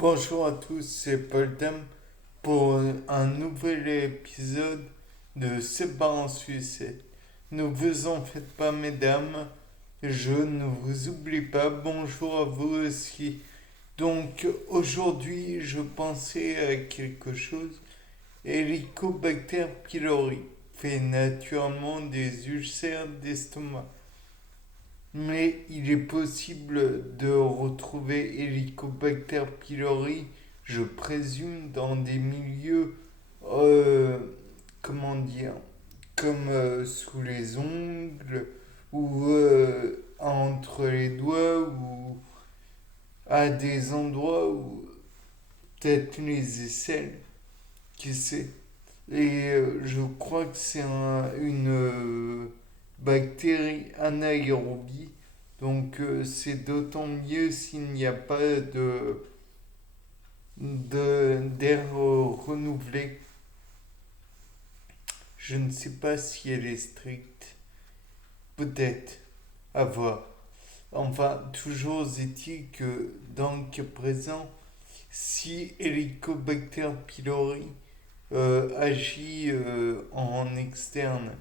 Bonjour à tous, c'est Paul Dam pour un nouvel épisode de C'est pas en sucette. Ne vous en faites pas, mesdames, je ne vous oublie pas. Bonjour à vous aussi. Donc aujourd'hui, je pensais à quelque chose. Helicobacter pylori fait naturellement des ulcères d'estomac. Mais il est possible de retrouver Helicobacter pylori, je présume, dans des milieux, euh, comment dire, comme sous les ongles, ou entre les doigts, ou à des endroits où peut-être les aisselles, qui sait. Et je crois que c'est une bactérie anaérobie. Donc c'est d'autant mieux s'il n'y a pas d'air renouvelé. Je ne sais pas si elle est stricte. Peut-être. À voir. Enfin, toujours est-il que dans le cas présent, si Helicobacter pylori agit en externe,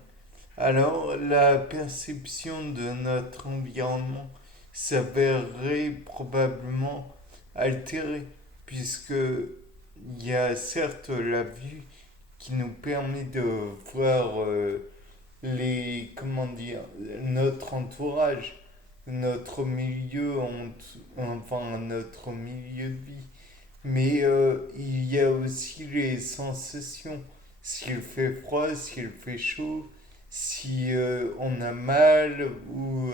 alors la perception de notre environnement s'avérerait probablement altérée, puisque il y a certes la vue qui nous permet de voir comment dire, notre entourage, notre milieu, enfin notre milieu de vie. Mais il y a aussi les sensations. S'il fait froid, s'il fait chaud, si on a mal ou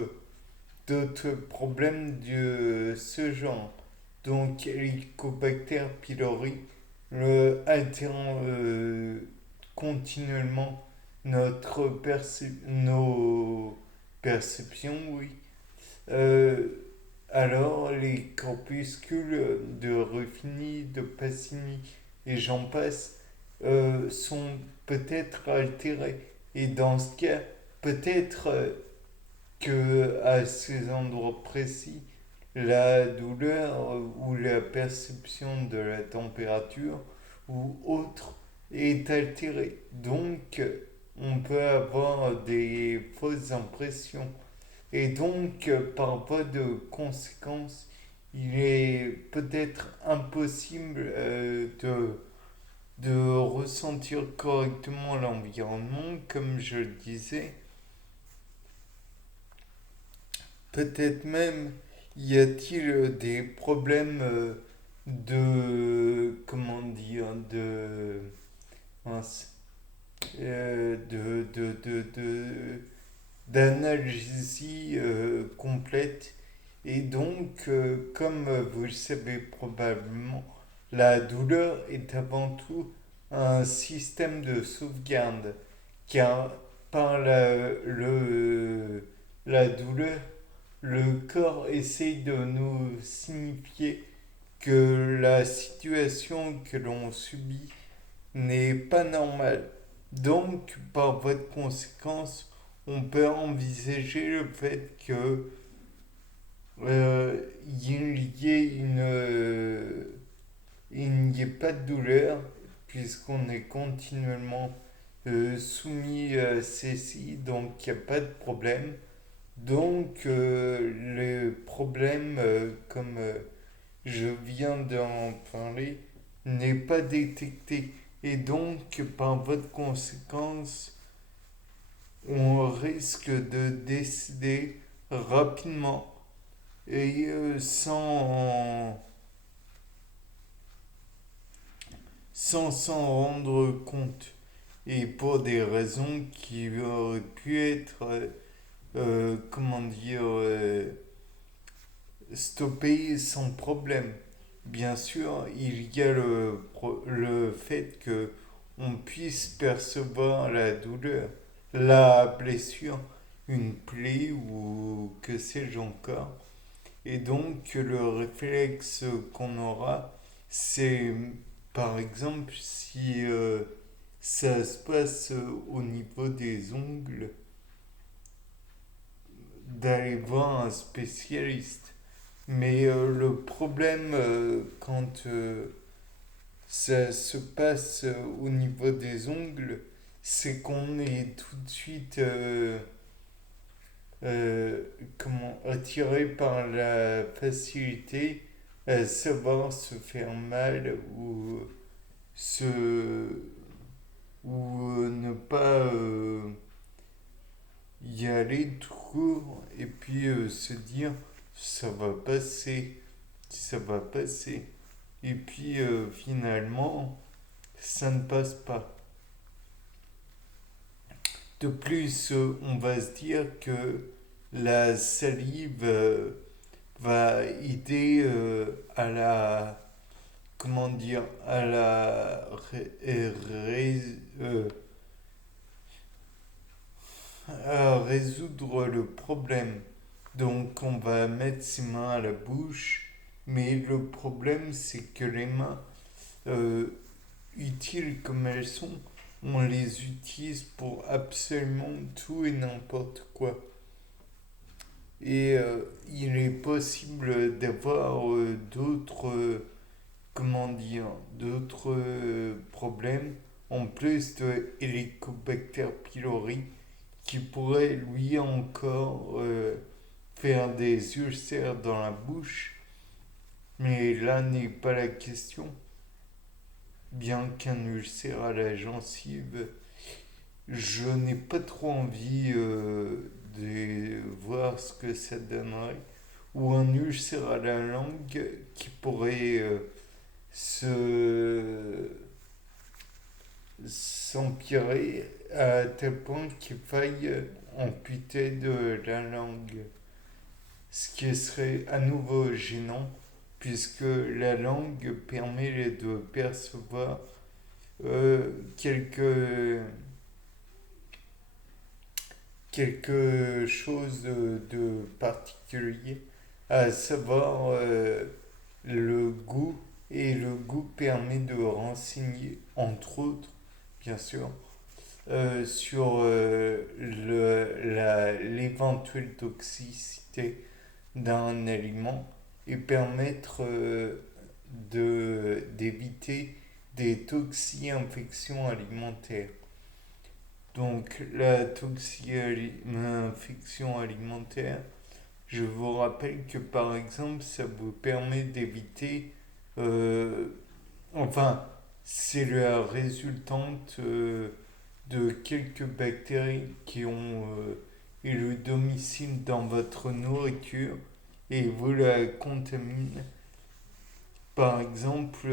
d'autres problèmes de ce genre. Donc, Helicobacter pylori, altérant continuellement nos perceptions, oui. Euh, alors, les corpuscules de Ruffini, de Pacini et j'en passe sont peut-être altérés. Et dans ce cas, peut-être que à ces endroits précis, la douleur ou la perception de la température ou autre est altérée. Donc, on peut avoir des fausses impressions. Et donc, par voie de conséquence, il est peut-être impossible de ressentir correctement l'environnement, comme je le disais. Peut-être même y a-t-il des problèmes comment dire, mince, d'analgésie complète. Et donc, comme vous le savez probablement, la douleur est avant tout un système de sauvegarde, car par la douleur, le corps essaye de nous signifier que la situation que l'on subit n'est pas normale. Donc, par voie de conséquence, on peut envisager le fait que il n'y ait pas de douleur puisqu'on est continuellement soumis à ceci, donc il n'y a pas de problème. Donc le problème, comme je viens d'en parler, n'est pas détecté. Et donc, par votre conséquence, on risque de décider rapidement et sans s'en rendre compte. Et pour des raisons qui auraient pu être, comment dire, stoppées sans problème. Bien sûr, il y a le fait que on puisse percevoir la douleur, la blessure, une plaie ou que sais-je encore. Et donc, le réflexe qu'on aura, c'est par exemple si ça se passe au niveau des ongles, d'aller voir un spécialiste. Mais le problème quand ça se passe au niveau des ongles, c'est qu'on est tout de suite euh, attiré par la facilité à savoir se faire mal se, ou ne pas y aller tout court et puis se dire ça va passer, ça va passer. Et puis finalement, ça ne passe pas. De plus, on va se dire que la salive va aider à la, comment dire, à la à résoudre le problème. Donc on va mettre ses mains à la bouche, mais le problème c'est que les mains, euh, utiles comme elles sont, on les utilise pour absolument tout et n'importe quoi. Et il est possible d'avoir d'autres, comment dire, d'autres problèmes en plus de Helicobacter pylori qui pourrait lui encore faire des ulcères dans la bouche. Mais là n'est pas la question. Bien qu'un ulcère à la gencive, je n'ai pas trop envie de voir ce que ça donnerait. Ou un ulcère à la langue qui pourrait se s'empirer à tel point qu'il faille amputer de la langue. Ce qui serait à nouveau gênant puisque la langue permet de percevoir quelque, quelque chose de particulier, à savoir le goût, et le goût permet de renseigner, entre autres, bien sûr, sur l'éventuelle toxicité d'un aliment et permettre d'éviter des toxi-infections alimentaires. Donc la toxi-infection alimentaire, je vous rappelle que par exemple ça vous permet d'éviter, euh, enfin c'est la résultante de quelques bactéries qui ont élu domicile dans votre nourriture et vous la contaminent. Par exemple,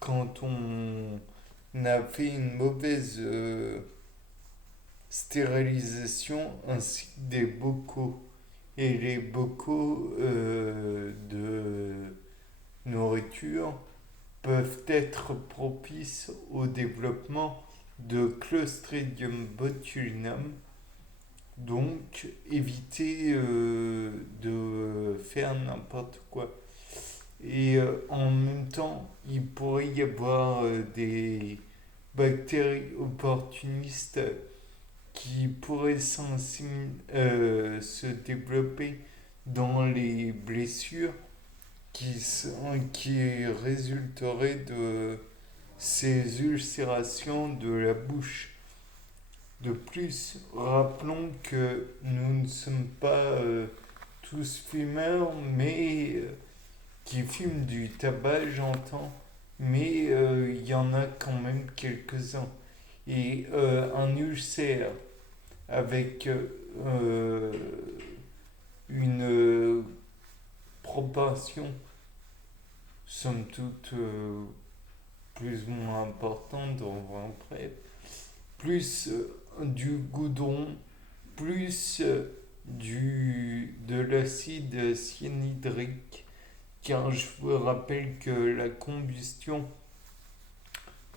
quand on a fait une mauvaise stérilisation ainsi que des bocaux. Et les bocaux de nourriture peuvent être propices au développement de Clostridium botulinum. Donc, évitez de faire n'importe quoi. Et en même temps, il pourrait y avoir des bactéries opportunistes qui pourraient se développer dans les blessures qui résulteraient de ces ulcérations de la bouche. De plus, rappelons que nous ne sommes pas tous fumeurs, mais qui fument du tabac, j'entends, mais il y en a quand même quelques-uns. Et un ulcère avec une proportion, somme toute, plus ou moins importante, en bref, plus du goudron, plus de l'acide cyanhydrique, car je vous rappelle que la combustion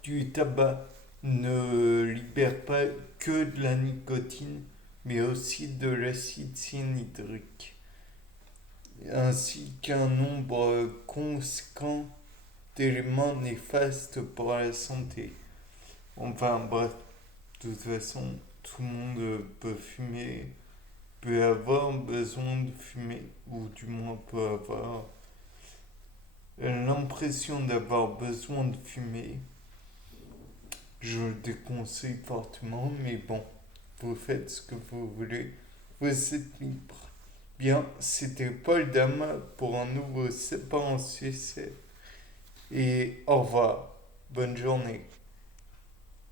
du tabac ne libère pas que de la nicotine, mais aussi de l'acide cyanhydrique, ainsi qu'un nombre conséquent d'éléments néfastes pour la santé. Enfin bref, de toute façon, tout le monde peut fumer, peut avoir besoin de fumer, ou du moins peut avoir l'impression d'avoir besoin de fumer, je le déconseille fortement, mais bon, vous faites ce que vous voulez, vous êtes libre. Bien, c'était Paul Dame pour un nouveau C'est pas un succès. Et au revoir. Bonne journée.